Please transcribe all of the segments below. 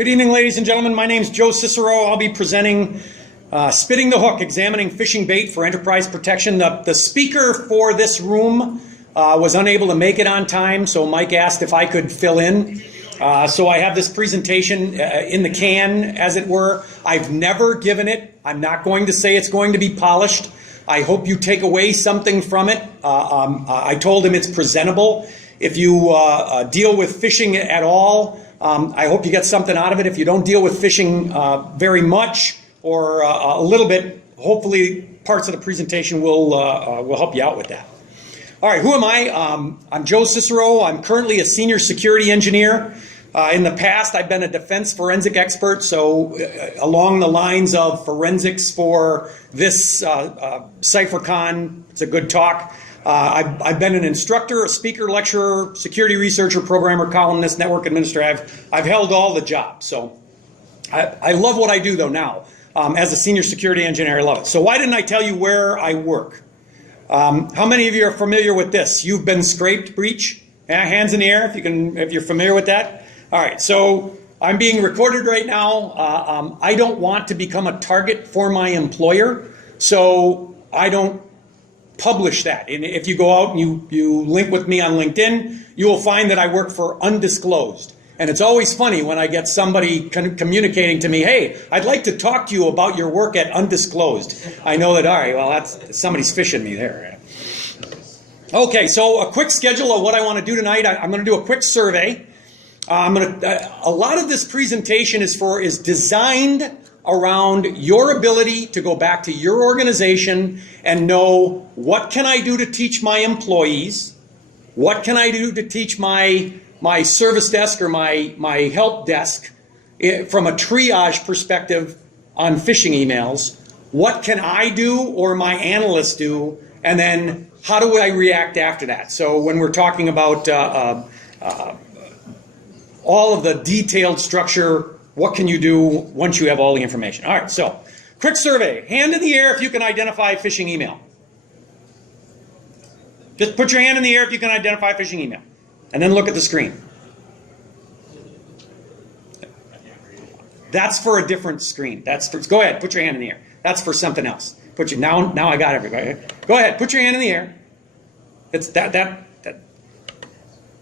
Good evening, ladies and gentlemen. My name is Joe Cicero. I'll be presenting Spitting the Hook, Examining Phishing Bait for Enterprise Protection. The speaker for this room was unable to make it on time, so Mike asked if I could fill in. So I have this presentation in the can, as it were. I've never given it. I'm not going to say it's going to be polished. I hope you take away something from it. I told him it's presentable. If you deal with phishing at all, I hope you get something out of it. If you don't deal with phishing very much or a little bit, hopefully parts of the presentation will help you out with that. All right, who am I? I'm Joe Cicero. I'm currently a senior security engineer. In the past, I've been a defense forensic expert, so along the lines of forensics for this CypherCon, it's a good talk. I've been an instructor, a speaker, lecturer, security researcher, programmer, columnist, network administrator. I've held all the jobs. So I love what I do, though, now. As a senior security engineer, I love it. So why didn't I tell you where I work? How many of you are familiar with this? You've been scraped, breach? Yeah, hands in the air if you're familiar with that. All right, so I'm being recorded right now. I don't want to become a target for my employer, so I don't publish that. And if you go out and you link with me on LinkedIn, you will find that I work for Undisclosed. And it's always funny when I get somebody communicating to me, hey, I'd like to talk to you about your work at Undisclosed. I know that, all right, well, somebody's phishing me there. Okay, so a quick schedule of what I want to do tonight. I'm going to do a quick survey. A lot of this presentation is designed around your ability to go back to your organization and know what can I do to teach my employees, what can I do to teach my service desk or my help desk from a triage perspective on phishing emails, what can I do or my analysts do, and then how do I react after that? So when we're talking about all of the detailed structure, what can you do once you have all the information? All right, so quick survey. Hand in the air if you can identify a phishing email. Just put your hand in the air if you can identify a phishing email. And then look at the screen. That's for a different screen. Go ahead, put your hand in the air. That's for something else. Now I got everybody. Go ahead, put your hand in the air. It's that.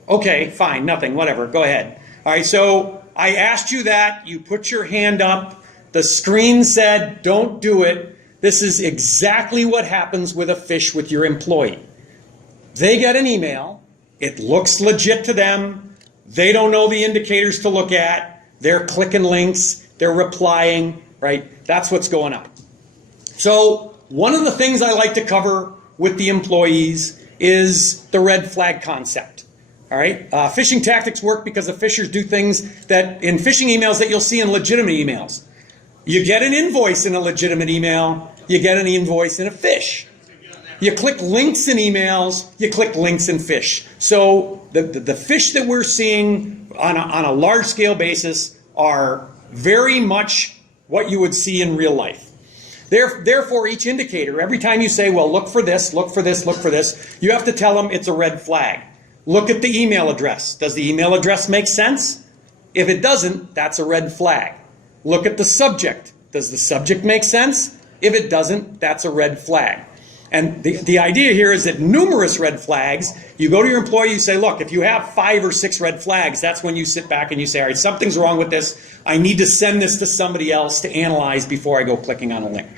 Okay, fine, nothing, whatever, go ahead. All right, so I asked you that, you put your hand up, the screen said don't do it. This is exactly what happens with a phish with your employee. They get an email, it looks legit to them, they don't know the indicators to look at, they're clicking links, they're replying, right? That's what's going on. So one of the things I like to cover with the employees is the red flag concept. All right, phishing tactics work because the phishers do things that in phishing emails that you'll see in legitimate emails. You get an invoice in a legitimate email, you get an invoice in a phish. You click links in emails, you click links in phish. So the phish that we're seeing on a large scale basis are very much what you would see in real life. Therefore, each indicator, every time you say, well, look for this, look for this, look for this, you have to tell them it's a red flag. Look at the email address. Does the email address make sense? If it doesn't, that's a red flag. Look at the subject. Does the subject make sense? If it doesn't, that's a red flag. And the idea here is that numerous red flags, you go to your employee, you say, look, if you have 5 or 6 red flags, that's when you sit back and you say, all right, something's wrong with this. I need to send this to somebody else to analyze before I go clicking on a link.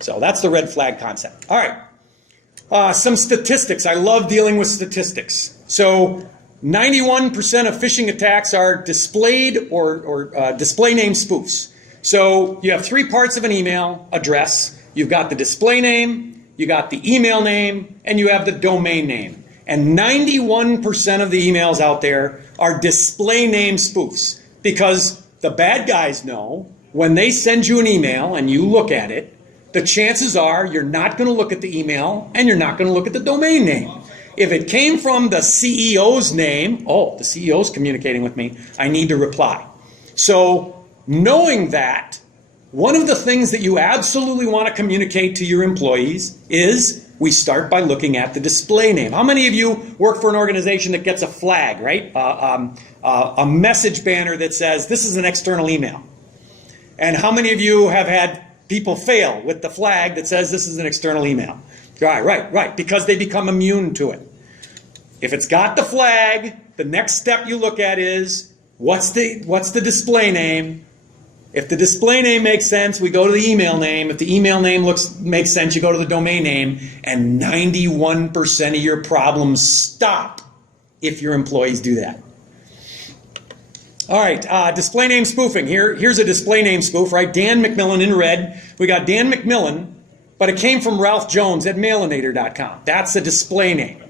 So that's the red flag concept. All right. Some statistics. I love dealing with statistics. So 91% of phishing attacks are displayed or display name spoofs. So you have 3 parts of an email address. You've got the display name, you got the email name, and you have the domain name. And 91% of the emails out there are display name spoofs because the bad guys know when they send you an email and you look at it, the chances are you're not going to look at the email and you're not going to look at the domain name. If it came from the CEO's name, oh, the CEO's communicating with me, I need to reply. So knowing that, one of the things that you absolutely want to communicate to your employees is We start by looking at the display name. How many of you work for an organization that gets a flag, right? A message banner that says, this is an external email. And how many of you have had people fail with the flag that says this is an external email? Right, because they become immune to it. If it's got the flag, the next step you look at is, what's the display name? If the display name makes sense, we go to the email name. If the email name makes sense, you go to the domain name. And 91% of your problems stop if your employees do that. All right, display name spoofing. Here's a display name spoof, right? Dan McMillan in red. We got Dan McMillan, but it came from Ralph Jones at mailinator.com. That's a display name.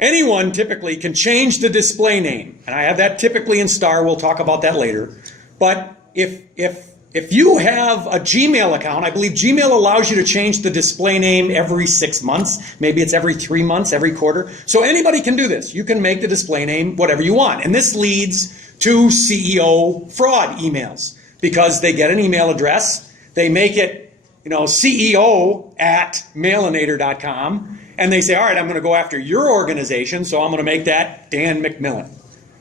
Anyone typically can change the display name. And I have that typically in star. We'll talk about that later. But if you have a Gmail account, I believe Gmail allows you to change the display name every 6 months. Maybe it's every 3 months, every quarter. So anybody can do this. You can make the display name whatever you want. And this leads to CEO fraud emails because they get an email address. They make it, CEO at mailinator.com. And they say, all right, I'm going to go after your organization. So I'm going to make that Dan McMillan.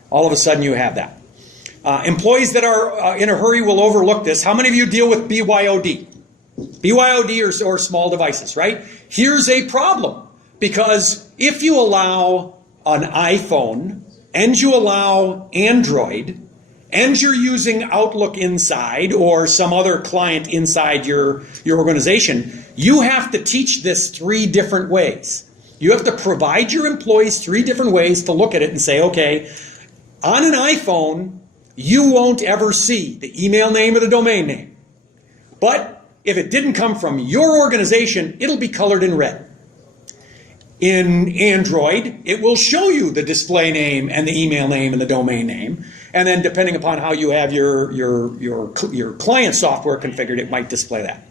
All of a sudden you have that. Employees that are in a hurry will overlook this. How many of you deal with BYOD? BYOD or small devices, right? Here's a problem. Because if you allow an iPhone and you allow Android and you're using Outlook inside or some other client inside your organization, you have to teach this 3 different ways. You have to provide your employees 3 different ways to look at it and say, okay, on an iPhone, you won't ever see the email name or the domain name. But if it didn't come from your organization, it'll be colored in red. In Android, it will show you the display name and the email name and the domain name. And then depending upon how you have your client software configured, it might display that.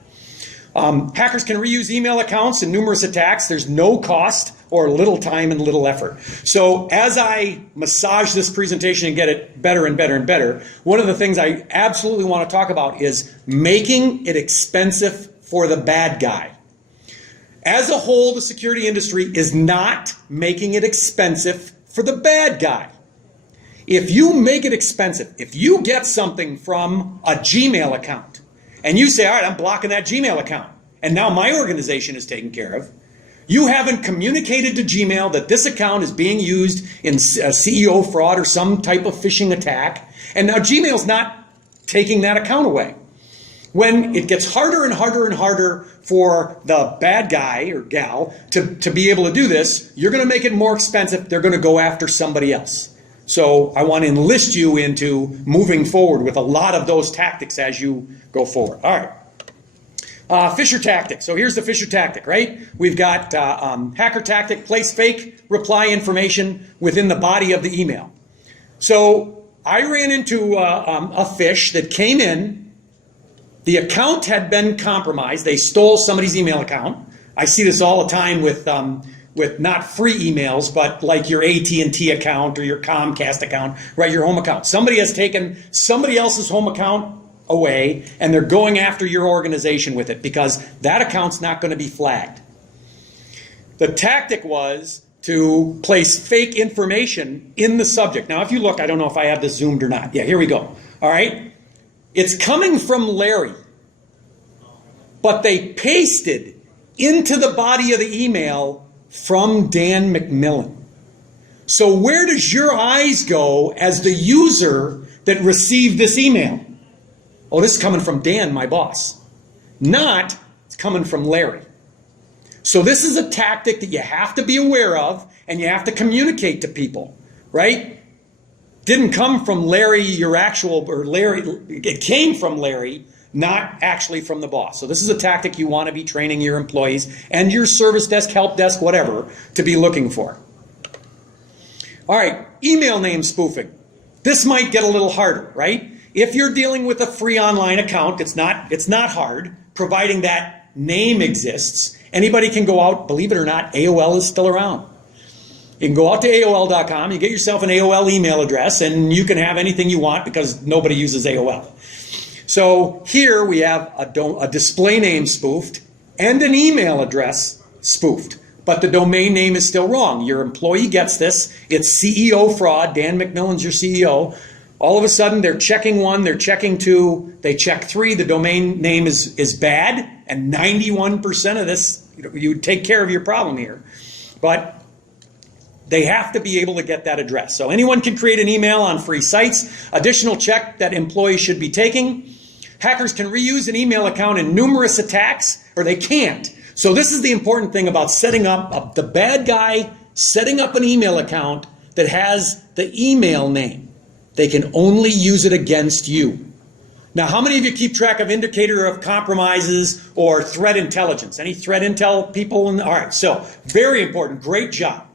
Hackers can reuse email accounts in numerous attacks. There's no cost or little time and little effort. So as I massage this presentation and get it better and better and better, one of the things I absolutely want to talk about is making it expensive for the bad guy. As a whole, the security industry is not making it expensive for the bad guy. If you make it expensive, if you get something from a Gmail account and you say, all right, I'm blocking that Gmail account, and now my organization is taken care of, you haven't communicated to Gmail that this account is being used in CEO fraud or some type of phishing attack, and now Gmail's not taking that account away. When it gets harder and harder and harder for the bad guy or gal to be able to do this, you're going to make it more expensive. They're going to go after somebody else. So I want to enlist you into moving forward with a lot of those tactics as you go forward. All right. Phisher Tactic. So here's the Phisher Tactic, right? We've got Hacker Tactic, place fake reply information within the body of the email. So I ran into a phish that came in. The account had been compromised. They stole somebody's email account. I see this all the time with not free emails, but like your AT&T account or your Comcast account, right? Your home account. Somebody has taken somebody else's home account away, and they're going after your organization with it because that account's not going to be flagged. The tactic was to place fake information in the subject. Now, if you look, I don't know if I have this zoomed or not. Yeah, here we go. All right. It's coming from Larry, but they pasted into the body of the email from Dan McMillan. So where does your eyes go as the user that received this email? Oh, this is coming from Dan, my boss. Not, it's coming from Larry. So this is a tactic that you have to be aware of and you have to communicate to people, right? Didn't come from Larry, it came from Larry, not actually from the boss. So this is a tactic you want to be training your employees and your service desk, help desk, whatever, to be looking for. All right, email name spoofing. This might get a little harder, right? If you're dealing with a free online account, it's not hard, providing that name exists. Anybody can go out, believe it or not, AOL is still around. You can go out to AOL.com, you get yourself an AOL email address, and you can have anything you want because nobody uses AOL. So here we have a display name spoofed and an email address spoofed. But the domain name is still wrong. Your employee gets this. It's CEO fraud. Dan McMillan's your CEO. All of a sudden, they're checking 1, they're checking 2, they check 3. The domain name is bad, and 91% of this, you take care of your problem here. But they have to be able to get that address. So anyone can create an email on free sites. Additional check that employees should be taking. Hackers can reuse an email account in numerous attacks, or they can't. So this is the important thing about setting up, the bad guy setting up an email account that has the email name. They can only use it against you. Now, how many of you keep track of indicator of compromises or threat intelligence? Any threat intel people? All right, so very important, great job.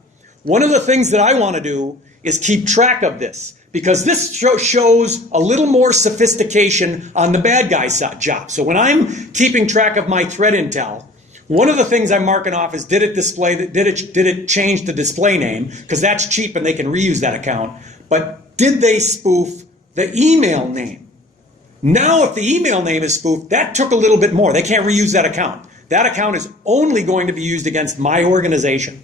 One of the things that I want to do is keep track of this, because this shows a little more sophistication on the bad guy's job. So when I'm keeping track of my threat intel, one of the things I'm marking off is did it change the display name? Because that's cheap and they can reuse that account. But did they spoof the email name? Now, if the email name is spoofed, that took a little bit more. They can't reuse that account. That account is only going to be used against my organization.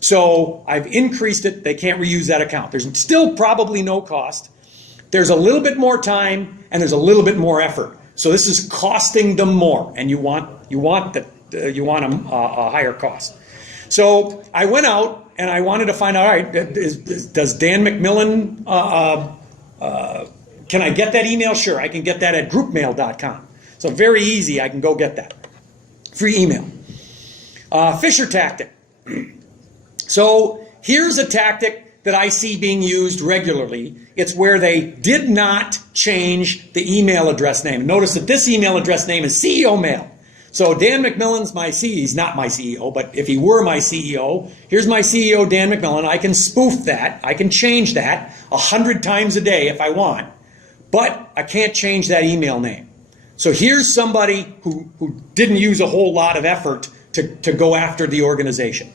So I've increased it. They can't reuse that account. There's still probably no cost. There's a little bit more time and there's a little bit more effort. So this is costing them more, and you want a higher cost. So I went out and I wanted to find out, all right, does Dan McMillan, can I get that email? Sure, I can get that at groupmail.com. So very easy, I can go get that. Free email. Phisher Tactic. So here's a tactic that I see being used regularly. It's where they did not change the email address name. Notice that this email address name is CEO Mail. So Dan McMillan's my CEO. He's not my CEO, but if he were my CEO, here's my CEO, Dan McMillan. I can spoof that. I can change that 100 times a day if I want, but I can't change that email name. So here's somebody who didn't use a whole lot of effort to go after the organization.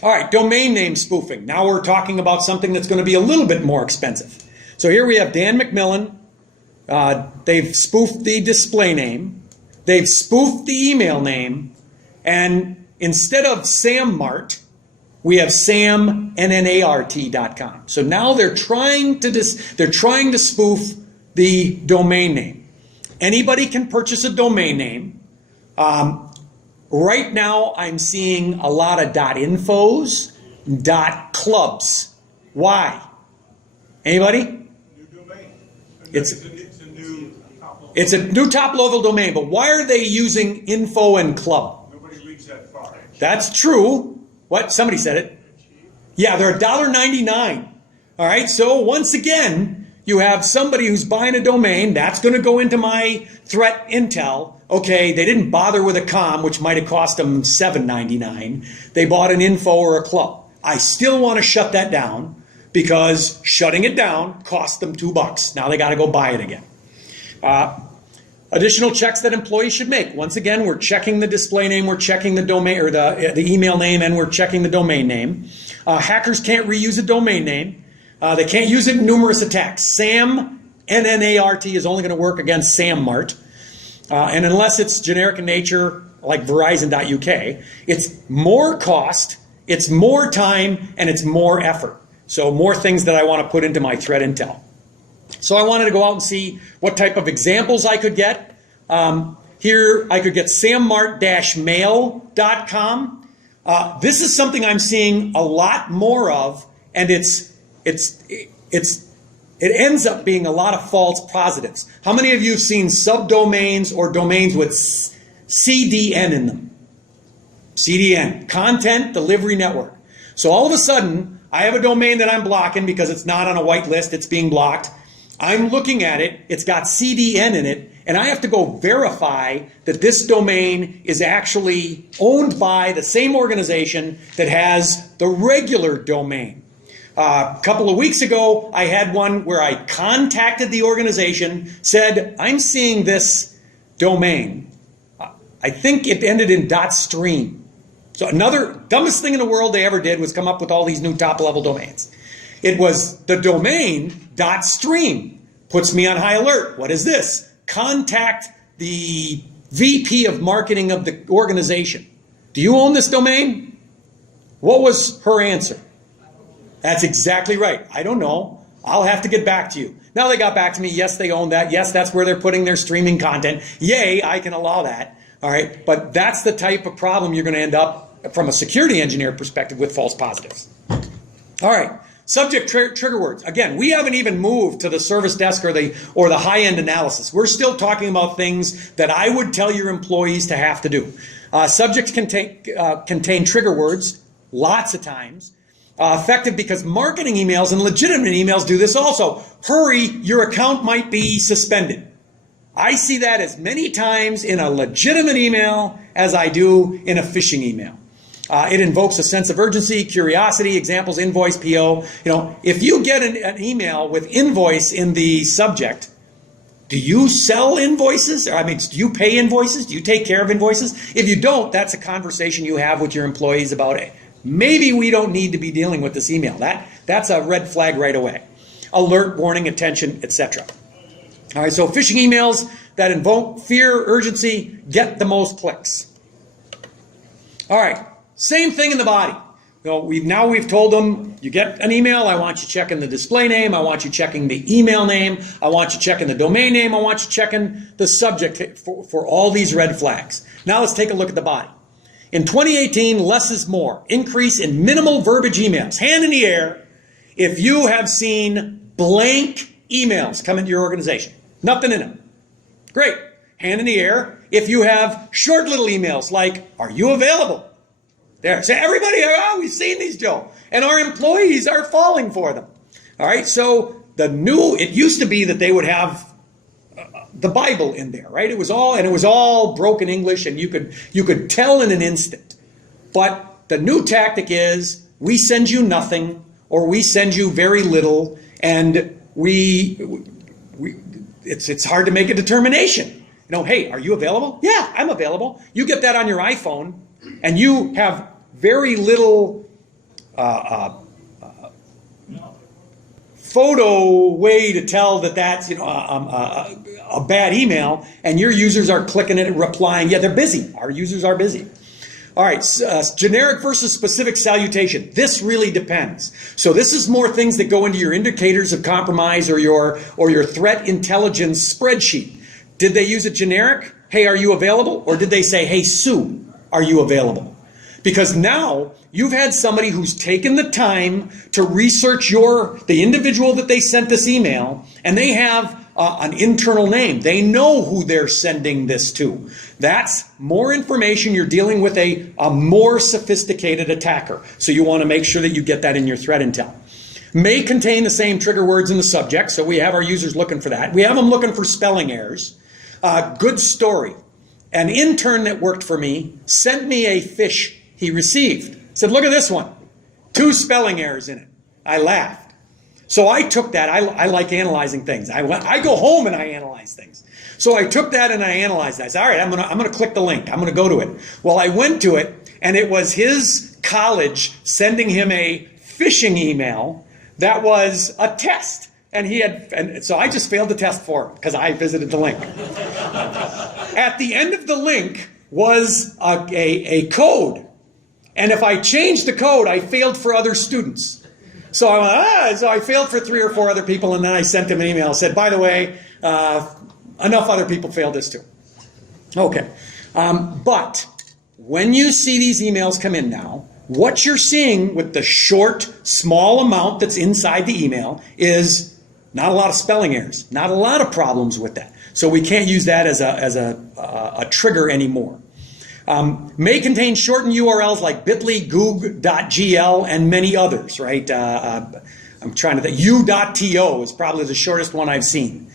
All right, domain name spoofing. Now we're talking about something that's going to be a little bit more expensive. So here we have Dan McMillan. They've spoofed the display name. They've spoofed the email name. And instead of SamMart, we have SamNNART.com. So now they're trying to spoof the domain name. Anybody can purchase a domain name. Right now, I'm seeing a lot of .infos, .clubs. Why? Anybody? New domain. It's a new top-level domain, but why are they using info and club? Nobody reads that far. That's true. What? Somebody said it. Yeah, they're $1.99. All right, so once again, you have somebody who's buying a domain. That's going to go into my threat intel. Okay, they didn't bother with a com, which might have cost them $7.99. They bought an info or a club. I still want to shut that down because shutting it down cost them $2. Now they got to go buy it again. Additional checks that employees should make. Once again, we're checking the display name, we're checking the domain or the email name, and we're checking the domain name. Hackers can't reuse a domain name. They can't use it in numerous attacks. SamNNART is only going to work against SamMart. And unless it's generic in nature, like Verizon.uk, it's more cost, it's more time, and it's more effort. So more things that I want to put into my threat intel. So I wanted to go out and see what type of examples I could get. Here I could get sammart-mail.com. This is something I'm seeing a lot more of, and it ends up being a lot of false positives. How many of you have seen subdomains or domains with CDN in them? CDN, Content Delivery Network. So all of a sudden, I have a domain that I'm blocking because it's not on a whitelist, it's being blocked. I'm looking at it, it's got CDN in it, and I have to go verify that this domain is actually owned by the same organization that has the regular domain. A couple of weeks ago, I had one where I contacted the organization, said, I'm seeing this domain. I think it ended in .stream. So another dumbest thing in the world they ever did was come up with all these new top-level domains. It was the domain .stream. Puts me on high alert. What is this? Contact the VP of marketing of the organization. Do you own this domain? What was her answer? That's exactly right. I don't know. I'll have to get back to you. Now they got back to me. Yes, they own that. Yes, that's where they're putting their streaming content. Yay, I can allow that. All right. But that's the type of problem you're going to end up from a security engineer perspective with false positives. All right. Subject trigger words. Again, we haven't even moved to the service desk or the high-end analysis. We're still talking about things that I would tell your employees to have to do. Subjects contain trigger words lots of times. Effective because marketing emails and legitimate emails do this also. Hurry, your account might be suspended. I see that as many times in a legitimate email as I do in a phishing email. It invokes a sense of urgency, curiosity, examples, invoice, PO. If you get an email with invoice in the subject, do you sell invoices? Do you pay invoices? Do you take care of invoices? If you don't, that's a conversation you have with your employees about it. Maybe we don't need to be dealing with this email. That's a red flag right away. Alert, warning, attention, etc. All right, so phishing emails that invoke fear, urgency, get the most clicks. All right, same thing in the body. We've told them, you get an email, I want you checking the display name, I want you checking the email name, I want you checking the domain name, I want you checking the subject for all these red flags. Now let's take a look at the body. In 2018, less is more. Increase in minimal verbiage emails. Hand in the air if you have seen blank emails come into your organization. Nothing in them. Great. Hand in the air if you have short little emails like, are you available? There. So everybody, we've seen these, Joe. And our employees are falling for them. All right. So it used to be that they would have the Bible in there, right? It was all broken English, and you could tell in an instant. But the new tactic is we send you nothing, or we send you very little, and it's hard to make a determination. Hey, are you available? Yeah, I'm available. You get that on your iPhone, and you have very little photo way to tell that that's a bad email, and your users are clicking it and replying. Yeah, they're busy. Our users are busy. All right, generic versus specific salutation. This really depends. So this is more things that go into your indicators of compromise or your threat intelligence spreadsheet. Did they use a generic? Hey, are you available? Or did they say, hey, Sue, are you available? Because now you've had somebody who's taken the time to research the individual that they sent this email, and they have an internal name. They know who they're sending this to. That's more information. You're dealing with a more sophisticated attacker. So you want to make sure that you get that in your threat intel. May contain the same trigger words in the subject, so we have our users looking for that. We have them looking for spelling errors. Good story. An intern that worked for me sent me a phish he received. Said, look at this one. 2 spelling errors in it. I laughed. So I took that. I like analyzing things. I go home and I analyze things. So I took that and I analyzed that. I said, all right, I'm gonna click the link. I'm gonna go to it. Well, I went to it, and it was his college sending him a phishing email that was a test. And so I just failed the test for him because I visited the link. At the end of the link was a code. And if I changed the code, I failed for other students. So I failed for 3 or 4 other people, and then I sent them an email and said, by the way, enough other people failed this too. Okay. But when you see these emails come in now, what you're seeing with the short, small amount that's inside the email is not a lot of spelling errors, not a lot of problems with that. So we can't use that as a trigger anymore. May contain shortened URLs like bit.ly, goog.gl, and many others, right? I'm trying to think. u.to is probably the shortest one I've seen.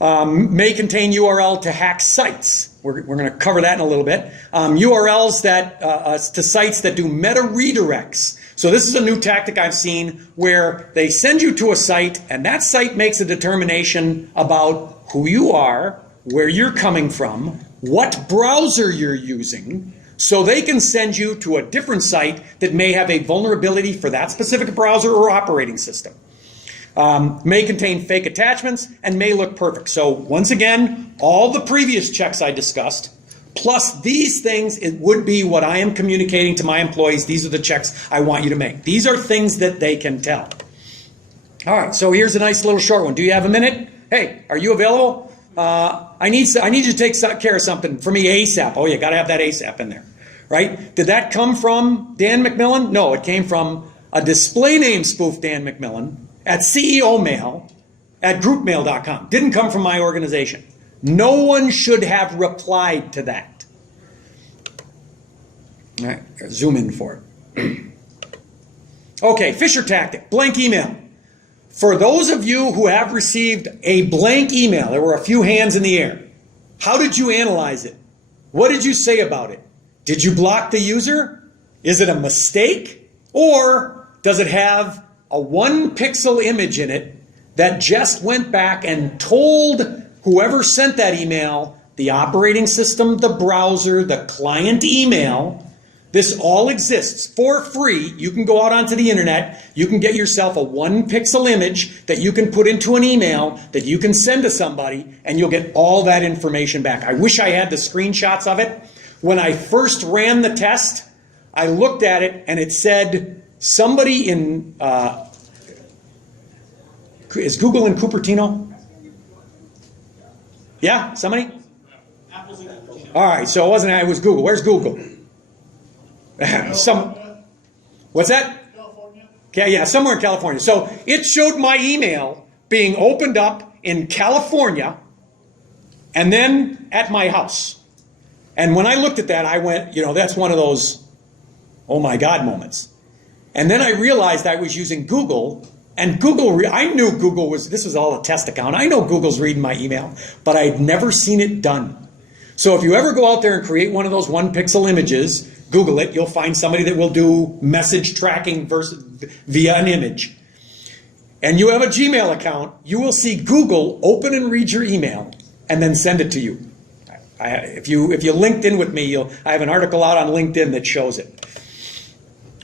May contain URL to hack sites. We're going to cover that in a little bit. URLs to sites that do meta redirects. So this is a new tactic I've seen where they send you to a site, and that site makes a determination about who you are, where you're coming from, what browser you're using, so they can send you to a different site that may have a vulnerability for that specific browser or operating system. May contain fake attachments and may look perfect. So once again, all the previous checks I discussed, plus these things, it would be what I am communicating to my employees. These are the checks I want you to make. These are things that they can tell. All right, so here's a nice little short one. Do you have a minute? Hey, are you available? I need you to take care of something for me ASAP. Oh, you got to have that ASAP in there, right? Did that come from Dan McMillan? No, it came from a display name spoof Dan McMillan at CEO Mail at groupmail.com. Didn't come from my organization. No one should have replied to that. All right, zoom in for it. Okay, Phisher Tactic, blank email. For those of you who have received a blank email, there were a few hands in the air. How did you analyze it? What did you say about it? Did you block the user? Is it a mistake? Or does it have a 1 pixel image in it that just went back and told whoever sent that email, the operating system, the browser, the client email, this all exists for free. You can go out onto the internet. You can get yourself a 1 pixel image that you can put into an email that you can send to somebody, and you'll get all that information back. I wish I had the screenshots of it. When I first ran the test, I looked at it and it said somebody in, is Google in Cupertino? Yeah, somebody? All right, so it wasn't I, it was Google. Where's Google? What's that? California? Yeah, somewhere in California. So it showed my email being opened up in California and then at my house. And when I looked at that, I went, that's one of those, oh my God moments. And then I realized I was using Google, and I knew Google this was all a test account. I know Google's reading my email, but I'd never seen it done. So if you ever go out there and create one of those 1 pixel images, Google it, you'll find somebody that will do message tracking via an image. And you have a Gmail account, you will see Google open and read your email and then send it to you. If you linked in with me, I have an article out on LinkedIn that shows it.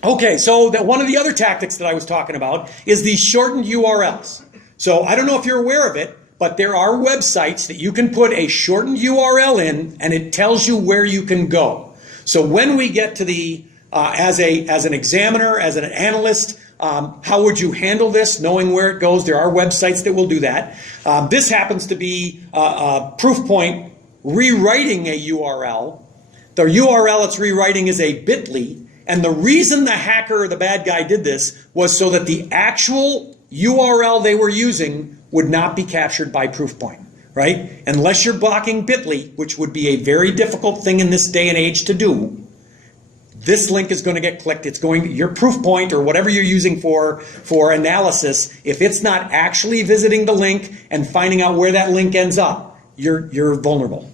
Okay, so one of the other tactics that I was talking about is these shortened URLs. So I don't know if you're aware of it, but there are websites that you can put a shortened URL in and it tells you where you can go. So when we get to the, as an examiner, as an analyst, how would you handle this, knowing where it goes? There are websites that will do that. This happens to be a proof point rewriting a URL. The URL it's rewriting is a bit.ly. And the reason the hacker or the bad guy did this was so that the actual URL they were using would not be captured by Proofpoint, right? Unless you're blocking bit.ly, which would be a very difficult thing in this day and age to do, this link is going to get clicked. It's going to your Proofpoint or whatever you're using for analysis. If it's not actually visiting the link and finding out where that link ends up, you're vulnerable.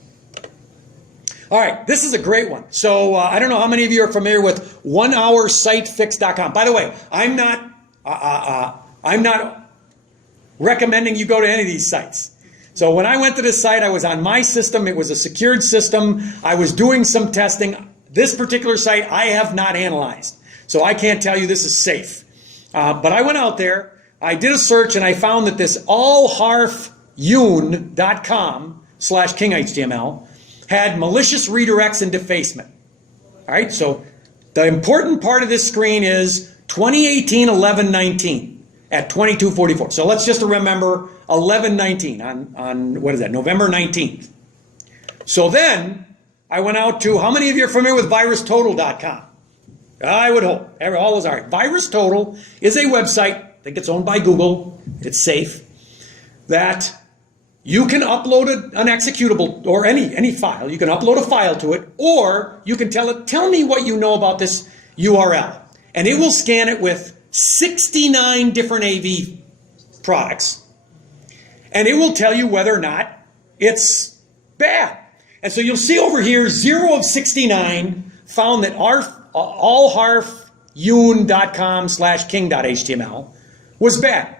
All right, this is a great one. So I don't know how many of you are familiar with 1hoursitefix.com. By the way, I'm not recommending you go to any of these sites. So when I went to this site, I was on my system. It was a secured system. I was doing some testing. This particular site I have not analyzed. So I can't tell you this is safe. But I went out there, I did a search, and I found that this allharfyun.com/kinghtml had malicious redirects and defacement. All right, so the important part of this screen is 2018-11-19 at 22:44. So let's just remember 11-19 on what is that, November 19th. So then I went out to, how many of you are familiar with virustotal.com? I would hope. All is all right. VirusTotal is a website, I think it's owned by Google, it's safe, that you can upload an executable or any file. You can upload a file to it, or you can tell it, tell me what you know about this URL. And it will scan it with 69 different AV products. And it will tell you whether or not it's bad. And so you'll see over here, 0 of 69 found that allharfyun.com/king.html was bad.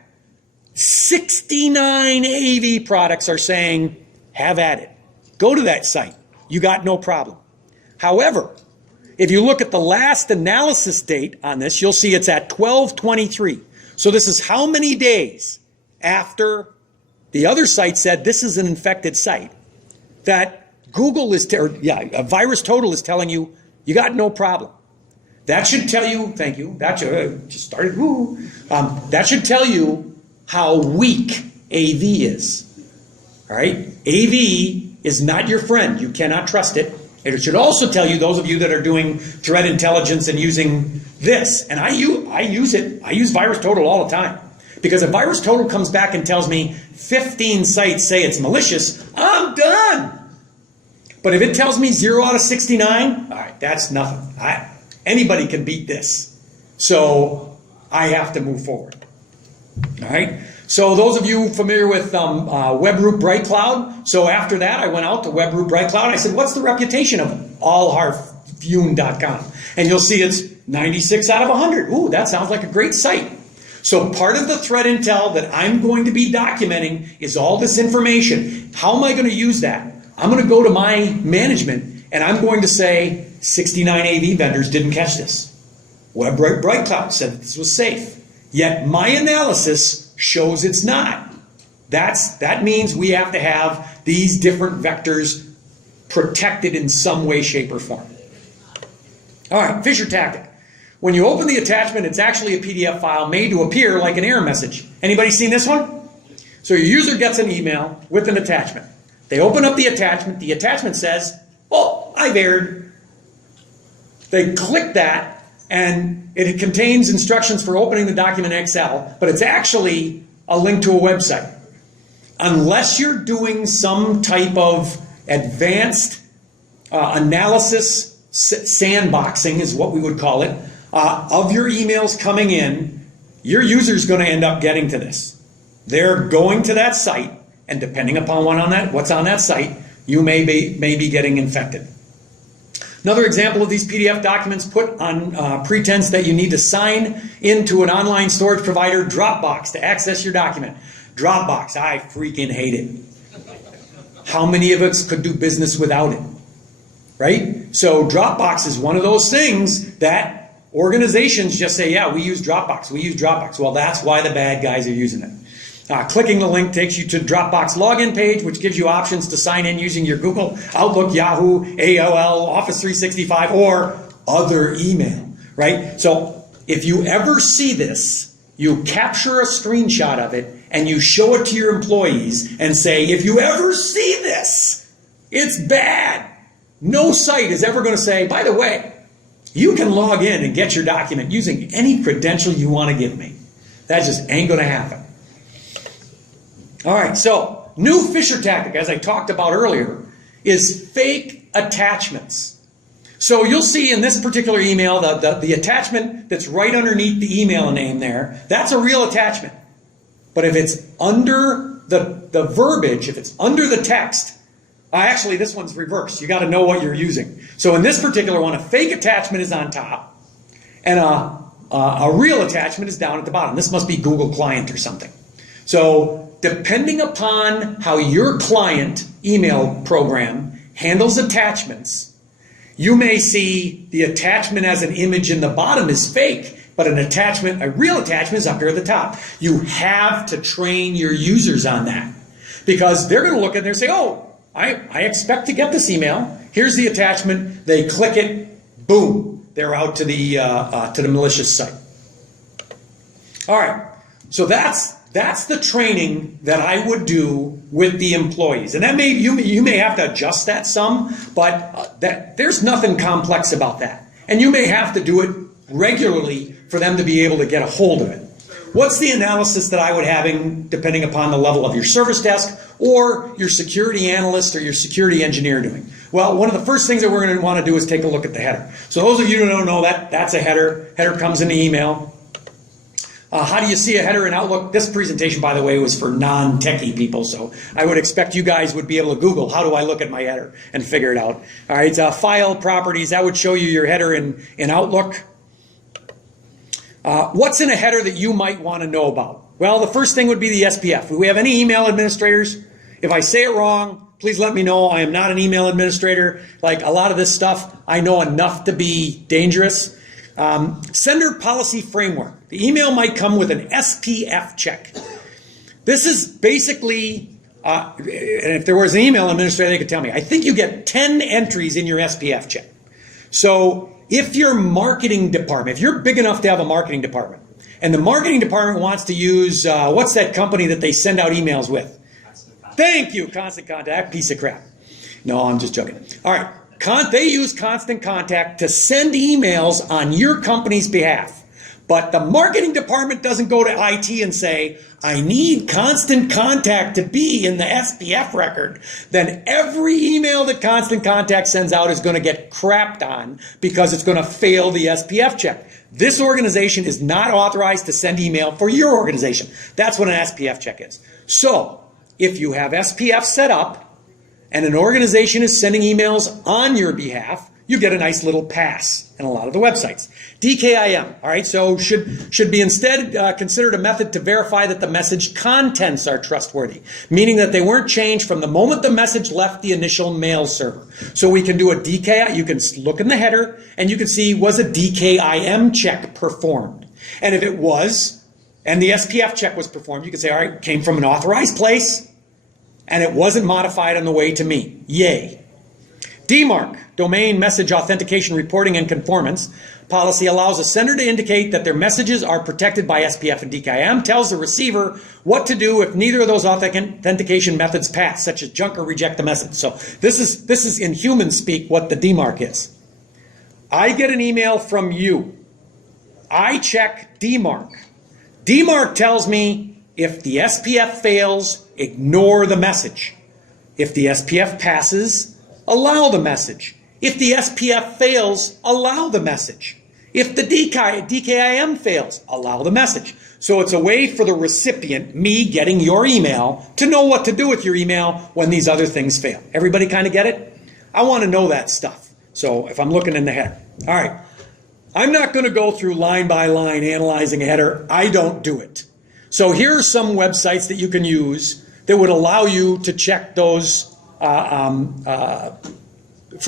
69 AV products are saying, have at it. Go to that site. You got no problem. However, if you look at the last analysis date on this, you'll see it's at 12/23. So this is how many days after the other site said this is an infected site, that Google is, VirusTotal is telling you, you got no problem. That should tell you, thank you, that should, just started, woo. That should tell you how weak AV is. All right? AV is not your friend. You cannot trust it. It should also tell you, those of you that are doing threat intelligence and using this, and I use it, I use VirusTotal all the time. Because if VirusTotal comes back and tells me 15 sites say it's malicious, I'm done. But if it tells me 0 out of 69, all right, that's nothing. Anybody can beat this. So I have to move forward. All right? So those of you familiar with WebRoot Bright Cloud, so after that I went out to WebRoot Bright Cloud. I said, what's the reputation of allharfune.com? And you'll see it's 96 out of 100. Ooh, that sounds like a great site. So part of the threat intel that I'm going to be documenting is all this information. How am I going to use that? I'm going to go to my management and I'm going to say 69 AV vendors didn't catch this. WebRoot Bright Cloud said that this was safe. Yet my analysis shows it's not. That means we have to have these different vectors protected in some way, shape, or form. All right, Phisher Tactic. When you open the attachment, it's actually a PDF file made to appear like an error message. Anybody seen this one? So your user gets an email with an attachment. They open up the attachment. The attachment says, oh, I've erred. They click that, and it contains instructions for opening the document in Excel, but it's actually a link to a website. Unless you're doing some type of advanced analysis, sandboxing is what we would call it, of your emails coming in, your user's going to end up getting to this. They're going to that site, and depending upon what's on that site, you may be getting infected. Another example of these PDF documents put on pretense that you need to sign into an online storage provider, Dropbox, to access your document. Dropbox, I freaking hate it. How many of us could do business without it? Right? So Dropbox is one of those things that organizations just say, yeah, we use Dropbox, we use Dropbox. Well, that's why the bad guys are using it. Clicking the link takes you to Dropbox login page, which gives you options to sign in using your Google, Outlook, Yahoo, AOL, Office 365, or other email, right? So if you ever see this, you capture a screenshot of it and you show it to your employees and say, if you ever see this, it's bad. No site is ever going to say, by the way, you can log in and get your document using any credential you want to give me. That just ain't going to happen. All right, so new Phisher tactic, as I talked about earlier, is fake attachments. So you'll see in this particular email, the attachment that's right underneath the email name there, that's a real attachment. But if it's under the verbiage, if it's under the text, actually this one's reversed. You got to know what you're using. So in this particular one, a fake attachment is on top, and a real attachment is down at the bottom. This must be Google Client or something. So depending upon how your client email program handles attachments, you may see the attachment as an image in the bottom is fake, but a real attachment is up here at the top. You have to train your users on that, because they're going to look at it and say, oh, I expect to get this email. Here's the attachment. They click it, boom, they're out to the malicious site. All right, so that's the training that I would do with the employees, and that you may have to adjust that some, but there's nothing complex about that, and you may have to do it regularly for them to be able to get a hold of it. What's the analysis that I would have depending upon the level of your service desk or your security analyst or your security engineer doing? Well, one of the first things that we're going to want to do is take a look at the header. So those of you who don't know, that's a header. Header comes in the email. How do you see a header in Outlook? This presentation, by the way, was for non-techie people, so I would expect you guys would be able to Google, how do I look at my header, and figure it out. All right, file properties, that would show you your header in Outlook. What's in a header that you might want to know about? Well, the first thing would be the SPF. If we have any email administrators, if I say it wrong, please let me know. I am not an email administrator. Like a lot of this stuff, I know enough to be dangerous. Sender policy framework. The email might come with an SPF check. This is basically, and if there was an email administrator, they could tell me, I think you get 10 entries in your SPF check. So if your marketing department, if you're big enough to have a marketing department, and the marketing department wants to use, what's that company that they send out emails with? Thank you, Constant Contact, piece of crap. No, I'm just joking. All right, they use Constant Contact to send emails on your company's behalf. But the marketing department doesn't go to IT and say, I need Constant Contact to be in the SPF record. Then every email that Constant Contact sends out is going to get crapped on because it's going to fail the SPF check. This organization is not authorized to send email for your organization. That's what an SPF check is. So if you have SPF set up and an organization is sending emails on your behalf, you get a nice little pass in a lot of the websites. DKIM, all right, so should be instead considered a method to verify that the message contents are trustworthy, meaning that they weren't changed from the moment the message left the initial mail server. So we can do a DKIM, you can look in the header and you can see, was a DKIM check performed? And if it was, and the SPF check was performed, you can say, all right, came from an authorized place and it wasn't modified on the way to me. Yay. DMARC, Domain Message Authentication Reporting and Conformance policy, allows a sender to indicate that their messages are protected by SPF and DKIM, tells the receiver what to do if neither of those authentication methods pass, such as junk or reject the message. So this is in human speak what the DMARC is. I get an email from you. I check DMARC. DMARC tells me if the SPF fails, ignore the message. If the SPF passes, allow the message. If the SPF fails, allow the message. If the DKIM fails, allow the message. So it's a way for the recipient, me getting your email, to know what to do with your email when these other things fail. Everybody kind of get it? I want to know that stuff. So if I'm looking in the header. All right. I'm not going to go through line by line analyzing a header. I don't do it. So here are some websites that you can use that would allow you to check those for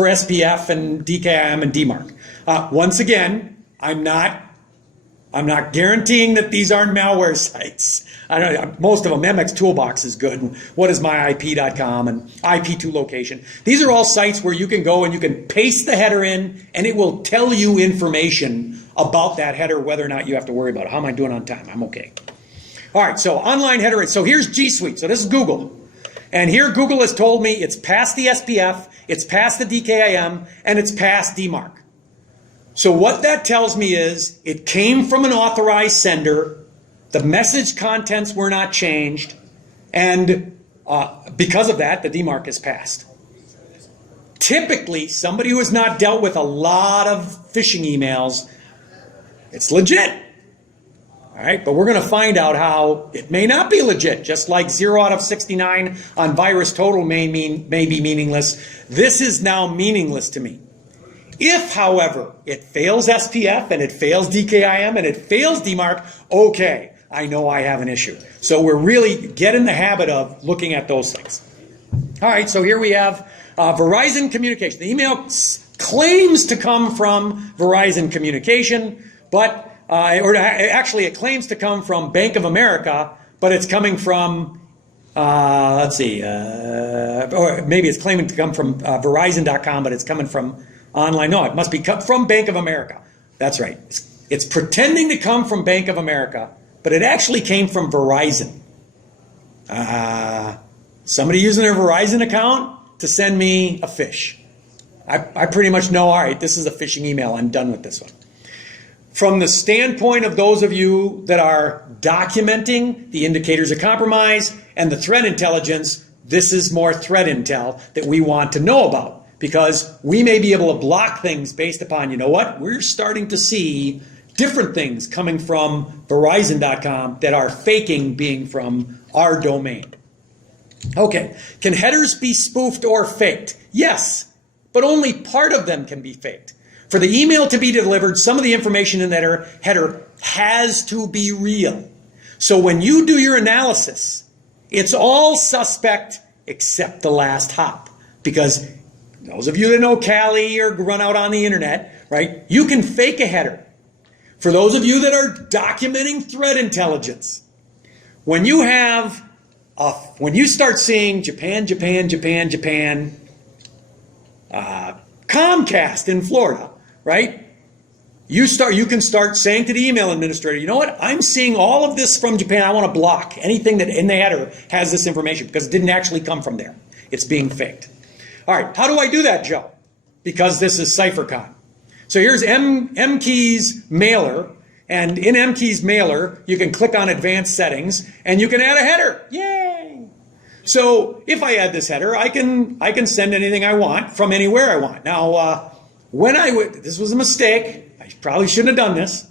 SPF and DKIM and DMARC. Once again, I'm not guaranteeing that these aren't malware sites. I don't, most of them, MX Toolbox is good, and whatismyip.com and IP2 location. These are all sites where you can go and you can paste the header in and it will tell you information about that header, whether or not you have to worry about it. How am I doing on time? I'm okay. All right, so online header. So here's G Suite. So this is Google. And here Google has told me it's past the SPF, it's past the DKIM, and it's past DMARC. So what that tells me is it came from an authorized sender, the message contents were not changed, and because of that, the DMARC is passed. Typically, somebody who has not dealt with a lot of phishing emails, it's legit. All right, but we're going to find out how it may not be legit, just like 0 out of 69 on virus total may be meaningless. This is now meaningless to me. If, however, it fails SPF and it fails DKIM and it fails DMARC, okay, I know I have an issue. So we're really get in the habit of looking at those things. All right, so here we have Verizon Communication. The email claims to come from Verizon Communication, but actually it claims to come from Bank of America, but it's coming from, let's see, or maybe it's claiming to come from Verizon.com, but it's coming from online. No, it must be from Bank of America. That's right. It's pretending to come from Bank of America, but it actually came from Verizon. Somebody using their Verizon account to send me a phish. I pretty much know, all right, this is a phishing email. I'm done with this one. From the standpoint of those of you that are documenting the indicators of compromise and the threat intelligence, this is more threat intel that we want to know about, because we may be able to block things based upon, you know what, we're starting to see different things coming from Verizon.com that are faking being from our domain. Okay, can headers be spoofed or faked? Yes, but only part of them can be faked. For the email to be delivered, some of the information in that header has to be real. So when you do your analysis, it's all suspect except the last hop. Because those of you that know Cali or run out on the internet, right, you can fake a header. For those of you that are documenting threat intelligence, when you have when you start seeing Japan, Comcast in Florida, right? You can start saying to the email administrator, you know what? I'm seeing all of this from Japan. I want to block anything that in the header has this information because it didn't actually come from there. It's being faked. All right, how do I do that, Joe? Because this is CypherCon. So here's MKey's mailer, and in MKey's mailer, you can click on Advanced Settings, and you can add a header. Yay! So if I add this header, I can send anything I want from anywhere I want. Now, this was a mistake. I probably shouldn't have done this.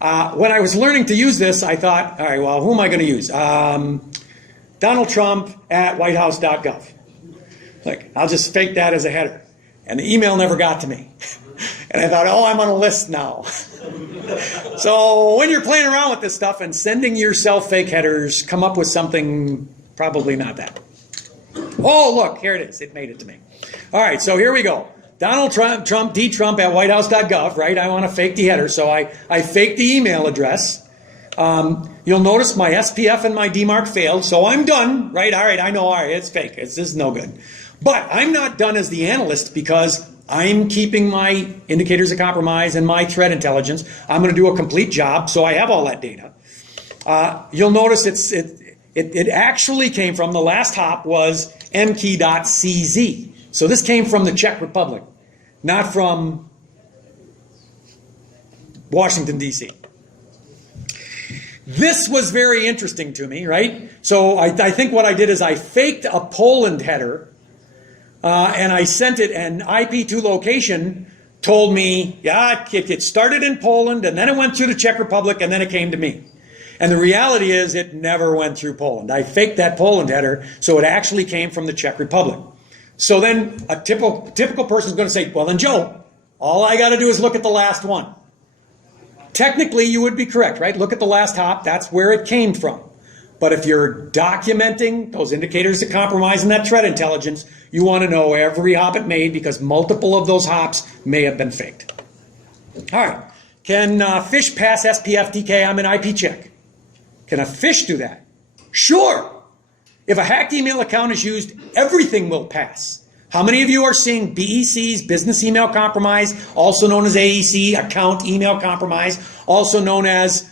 When I was learning to use this, I thought, all right, well, who am I going to use? Donald Trump at whitehouse.gov. Like, I'll just fake that as a header. And the email never got to me. And I thought, oh, I'm on a list now. So when you're playing around with this stuff and sending yourself fake headers, come up with something probably not that. Oh, look, here it is. It made it to me. All right, so here we go. Donald Trump, D-Trump at whitehouse.gov, right? I want to fake the header, so I fake the email address. You'll notice my SPF and my DMARC failed, so I'm done, right? All right, I know, all right, it's fake. This is no good. But I'm not done as the analyst because I'm keeping my indicators of compromise and my threat intelligence. I'm going to do a complete job, so I have all that data. You'll notice it actually came from, the last hop was mkey.cz. So this came from the Czech Republic, not from Washington, D.C. This was very interesting to me, right? So I think what I did is I faked a Poland header, and I sent it, and IP2 location told me, yeah, it started in Poland, and then it went through the Czech Republic, and then it came to me. And the reality is it never went through Poland. I faked that Poland header, so it actually came from the Czech Republic. So then a typical person is going to say, well, then, Joe, all I got to do is look at the last one. Technically, you would be correct, right? Look at the last hop. That's where it came from. But if you're documenting those indicators of compromise and that threat intelligence, you want to know every hop it made because multiple of those hops may have been faked. All right. Can phish pass SPF, DKIM, and IP check? Can a phish do that? Sure. If a hacked email account is used, everything will pass. How many of you are seeing BECs, business email compromise, also known as AEC, account email compromise, also known as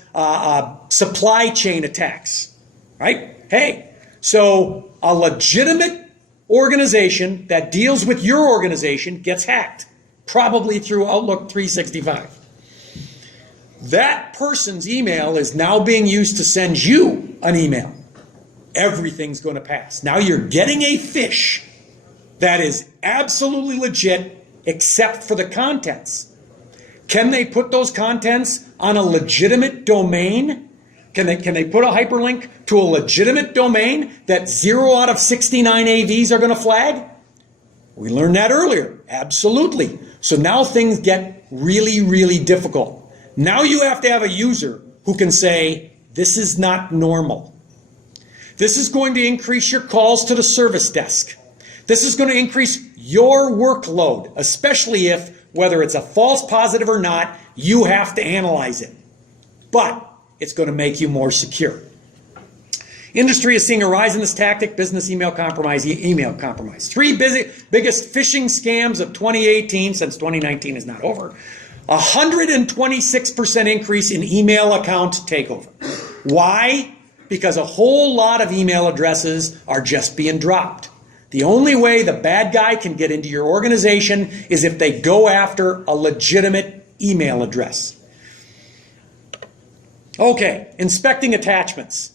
supply chain attacks, right? Hey, so a legitimate organization that deals with your organization gets hacked, probably through Outlook 365. That person's email is now being used to send you an email. Everything's going to pass. Now you're getting a phish that is absolutely legit except for the contents. Can they put those contents on a legitimate domain? Can they put a hyperlink to a legitimate domain that 0 out of 69 AVs are going to flag? We learned that earlier. Absolutely. So now things get really, really difficult. Now you have to have a user who can say, this is not normal. This is going to increase your calls to the service desk. This is going to increase your workload, especially if, whether it's a false positive or not, you have to analyze it. But it's going to make you more secure. Industry is seeing a rise in this tactic, business email compromise, email compromise. Three biggest phishing scams of 2018, since 2019 is not over. 126% increase in email account takeover. Why? Because a whole lot of email addresses are just being dropped. The only way the bad guy can get into your organization is if they go after a legitimate email address. Okay, inspecting attachments.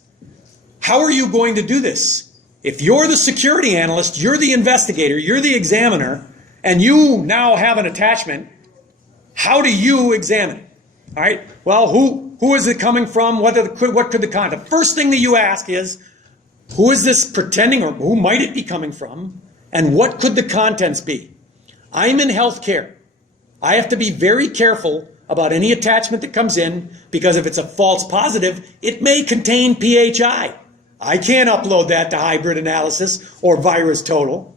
How are you going to do this? If you're the security analyst, you're the investigator, you're the examiner, and you now have an attachment, how do you examine it? All right, well, who is it coming from? What could the content? The first thing that you ask is, who is this pretending, or who might it be coming from? And what could the contents be? I'm in healthcare. I have to be very careful about any attachment that comes in, because if it's a false positive, it may contain PHI. I can't upload that to hybrid analysis or virus total.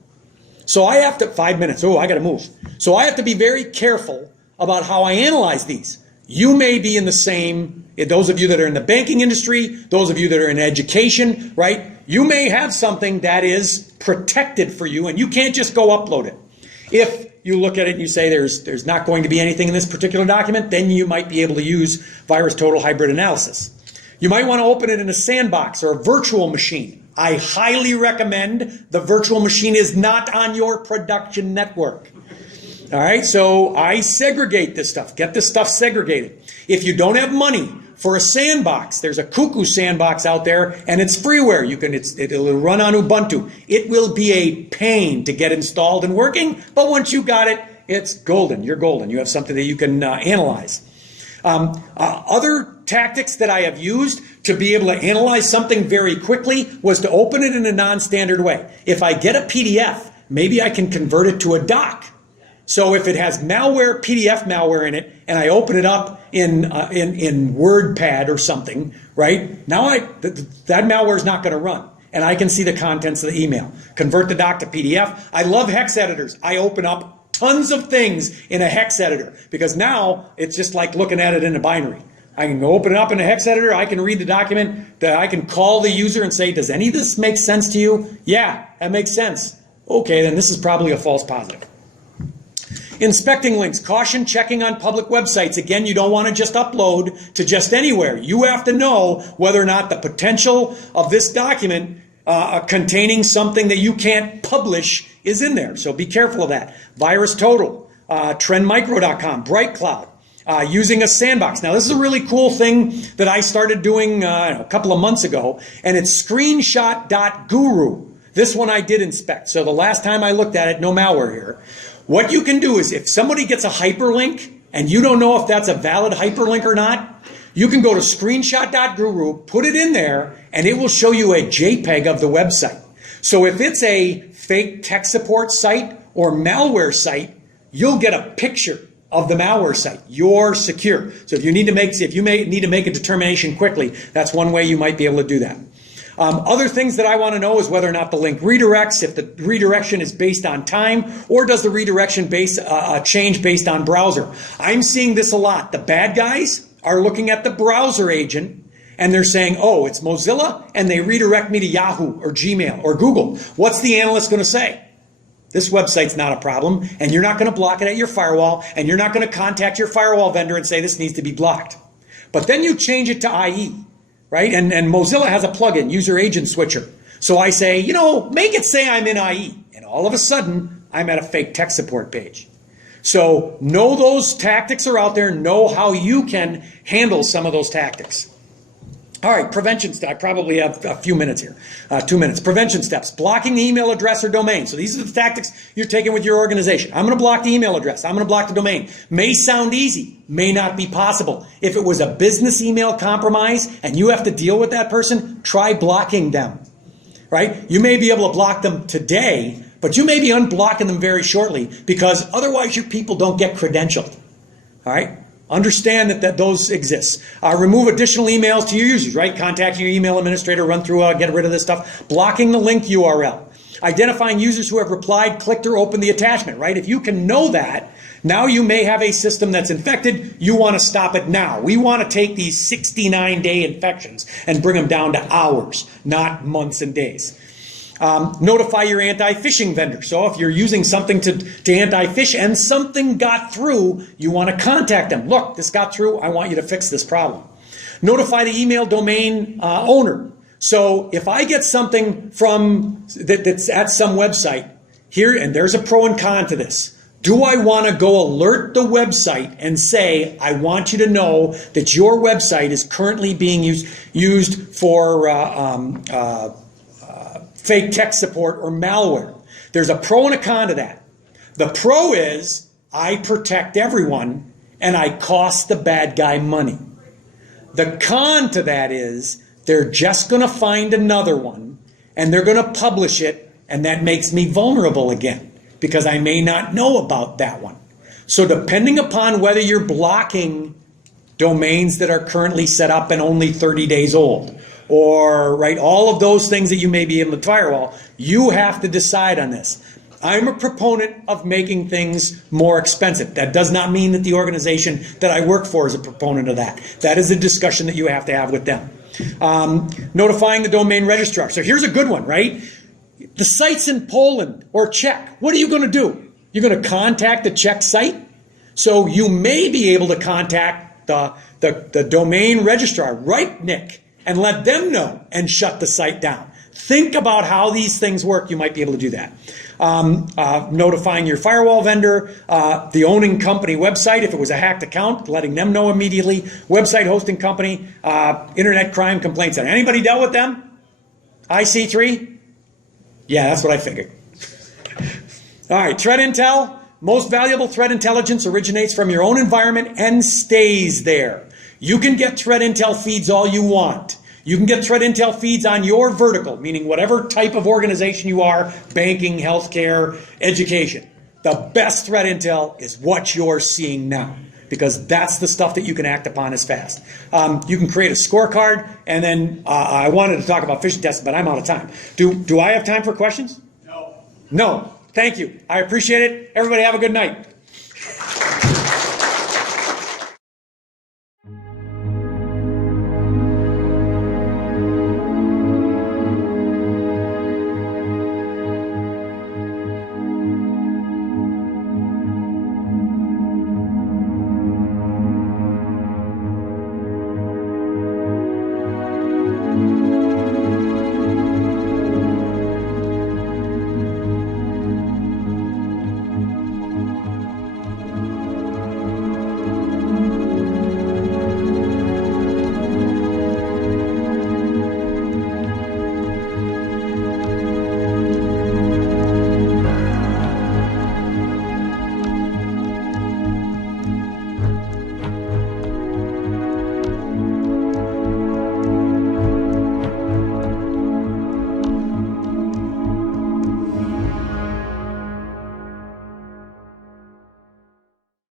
So I have to, 5 minutes, oh, I got to move. So I have to be very careful about how I analyze these. You may be in the same, those of you that are in the banking industry, those of you that are in education, right? You may have something that is protected for you and you can't just go upload it. If you look at it and you say there's not going to be anything in this particular document, then you might be able to use virus total hybrid analysis. You might want to open it in a sandbox or a virtual machine. I highly recommend the virtual machine is not on your production network. All right, so I segregate this stuff. Get this stuff segregated. If you don't have money for a sandbox, there's a cuckoo sandbox out there, and it's freeware. It'll run on Ubuntu. It will be a pain to get installed and working, but once you got it, it's golden. You're golden. You have something that you can analyze. Other tactics that I have used to be able to analyze something very quickly was to open it in a non-standard way. If I get a PDF, maybe I can convert it to a doc. So if it has malware, PDF malware in it, and I open it up in WordPad or something, right? Now that malware is not going to run, and I can see the contents of the email. Convert the doc to PDF. I love hex editors. I open up tons of things in a hex editor because now it's just like looking at it in a binary. I can go open it up in a hex editor. I can read the document. I can call the user and say, does any of this make sense to you? Yeah, that makes sense. Okay, then this is probably a false positive. Inspecting links, caution checking on public websites. Again, you don't want to just upload to just anywhere. You have to know whether or not the potential of this document containing something that you can't publish is in there. So be careful of that. Virus Total, trendmicro.com, Bright Cloud, using a sandbox. Now, this is a really cool thing that I started doing a couple of months ago, and it's screenshot.guru. This one I did inspect. So the last time I looked at it, no malware here. What you can do is if somebody gets a hyperlink and you don't know if that's a valid hyperlink or not, you can go to screenshot.guru, put it in there, and it will show you a JPEG of the website. So if it's a fake tech support site or malware site, you'll get a picture of the malware site. You're secure. So if you need to make a determination quickly, that's one way you might be able to do that. Other things that I want to know is whether or not the link redirects, if the redirection is based on time, or does the redirection change based on browser. I'm seeing this a lot. The bad guys are looking at the browser agent and they're saying, oh, it's Mozilla, and they redirect me to Yahoo or Gmail or Google. What's the analyst going to say? This website's not a problem, and you're not going to block it at your firewall, and you're not going to contact your firewall vendor and say this needs to be blocked. But then you change it to IE. Right? And Mozilla has a plugin, User Agent Switcher. So I say, make it say I'm in IE. And all of a sudden, I'm at a fake tech support page. So know those tactics are out there. Know how you can handle some of those tactics. All right, prevention steps. I probably have a few minutes here, 2 minutes. Prevention steps, blocking the email address or domain. So these are the tactics you're taking with your organization. I'm going to block the email address. I'm going to block the domain. May sound easy, may not be possible. If it was a business email compromise and you have to deal with that person, try blocking them, right? You may be able to block them today, but you may be unblocking them very shortly because otherwise your people don't get credentialed, all right? Understand that those exist. Remove additional emails to your users, right? Contact your email administrator, run through, get rid of this stuff. Blocking the link URL. Identifying users who have replied, clicked, or opened the attachment, right? If you can know that, now you may have a system that's infected. You want to stop it now. We want to take these 69-day infections and bring them down to hours, not months and days. Notify your anti-phishing vendor. So if you're using something to anti-phish and something got through, you want to contact them. Look, this got through. I want you to fix this problem. Notify the email domain owner. So if I get something from that's at some website here, and there's a pro and con to this. Do I want to go alert the website and say, I want you to know that your website is currently being used for fake tech support or malware? There's a pro and a con to that. The pro is I protect everyone and I cost the bad guy money. The con to that is they're just going to find another one and they're going to publish it, and that makes me vulnerable again because I may not know about that one. So depending upon whether you're blocking domains that are currently set up and only 30 days old, or right, all of those things that you may be able to firewall, you have to decide on this. I'm a proponent of making things more expensive. That does not mean that the organization that I work for is a proponent of that. That is a discussion that you have to have with them. Notifying the domain registrar. So here's a good one, right? The sites in Poland or Czech, what are you going to do? You're going to contact the Czech site? So you may be able to contact the domain registrar, right, Nick, and let them know and shut the site down. Think about how these things work. You might be able to do that. Notifying your firewall vendor, the owning company website, if it was a hacked account, letting them know immediately. Website hosting company, internet crime complaint center. Anybody dealt with them? IC3? Yeah, that's what I figured. All right, threat intel. Most valuable threat intelligence originates from your own environment and stays there. You can get threat intel feeds all you want. You can get threat intel feeds on your vertical, meaning whatever type of organization you are, banking, healthcare, education. The best threat intel is what you're seeing now, because that's the stuff that you can act upon as fast. You can create a scorecard, and then I wanted to talk about phishing testing, but I'm out of time. Do I have time for questions? No. No. Thank you. I appreciate it. Everybody have a good night.